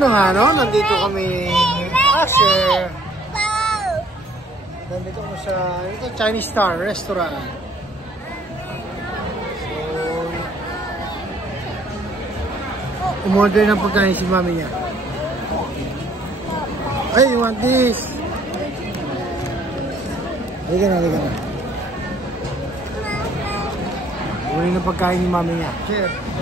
Ayun na nga, no? Nandito kami Asher. Nandito kami sa Chinese Star Restaurant. So, umorder ng pagkain si mami niya. Hey, you want this? Halika na, halika na. Umorder ng pagkain ni mami niya. Cheers.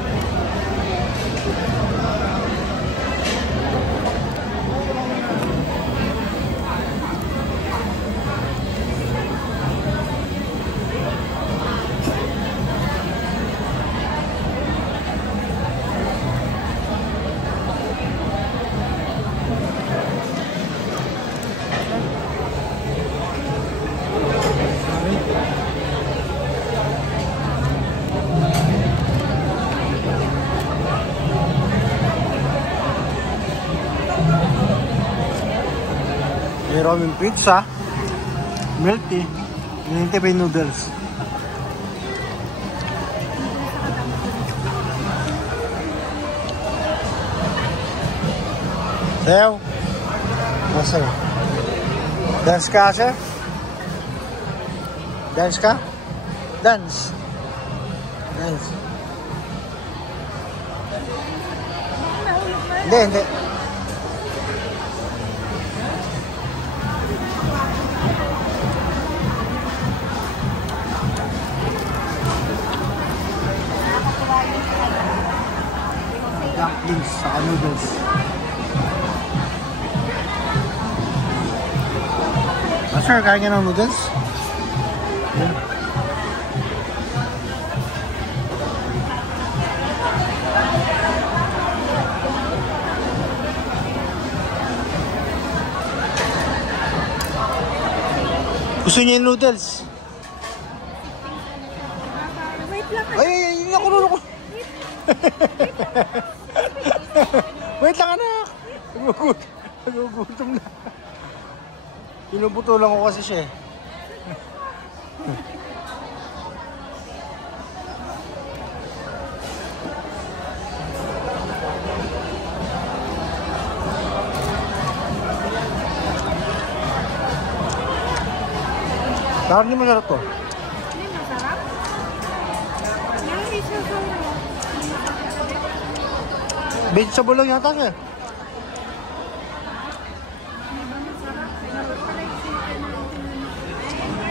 Mayroong pizza, milk tea, hinihintay pa yung noodles. Sayaw? Masaya. Dance ka, sir? Dance ka? Dance. Dance. Hindi, hindi. Dumplings sa noodles. Sir, kain ka ng noodles? Yeah. Gusto niya yung noodles? Wait lang. Ay, yun ako luloko. Wait lang, anak. Nagugutom na. Pinuputulan ko kasi siya eh. Parang hindi masarap to. Hindi masarap? Yung isa sa Vegetable lang yata sir.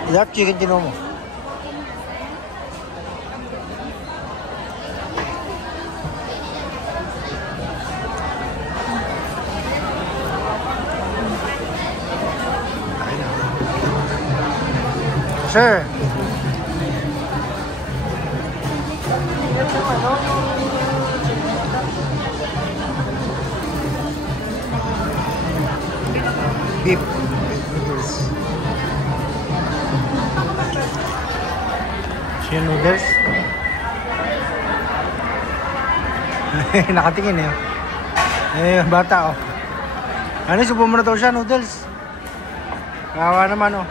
Lahat chicken tino mo. Sir. Beef noodles. Siya noodles. Nakatingin eh. Eh, bata oh. Ano, subo mo na daw siya, noodles. Kawawa naman oh.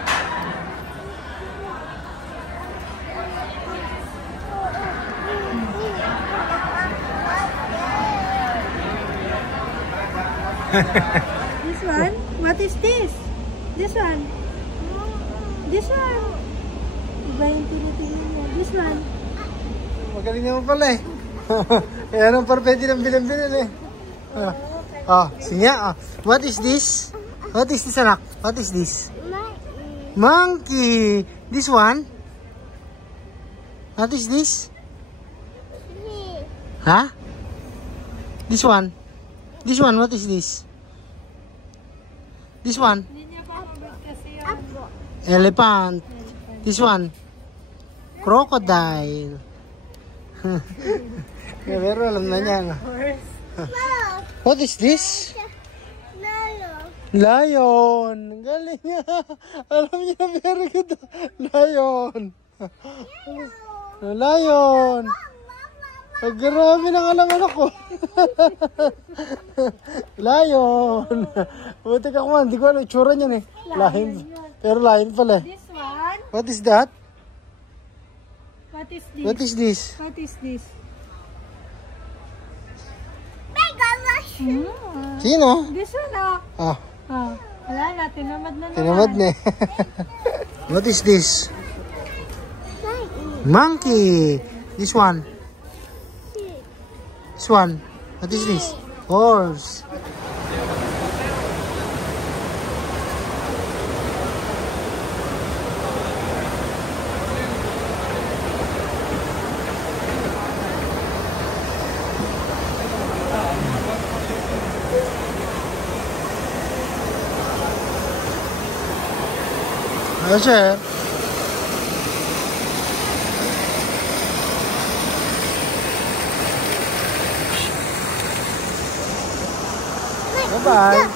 This one? What is this? This one? This one? Iba yung tinitingin mo. This one? Magaling naman pala eh. Kaya nang par pwede ng bilang-bilang eh. Sige what is this? What is this anak? What is this? Monkey. This one? What is this? Huh? This one? This one, what is this? This one? Elephant. This one? Crocodile. Pero alam na niya. What is this? Lion. Galing niya. Alam niya, very good. Lion. Lion. Grabe nang alaman ako. Lion. Buti ka kuman. Hindi ko alam. Tsura niyan eh. Lion. Pero lion pala. This one? What is that? What is this? What is this? What is this? Mega Sino? This one, oh. Ah, Oh, wala na, tinamad na naman. tinamad na eh. What is this? Monkey. This one. This one. What is this? Horse. Hello, sir. Bye-bye.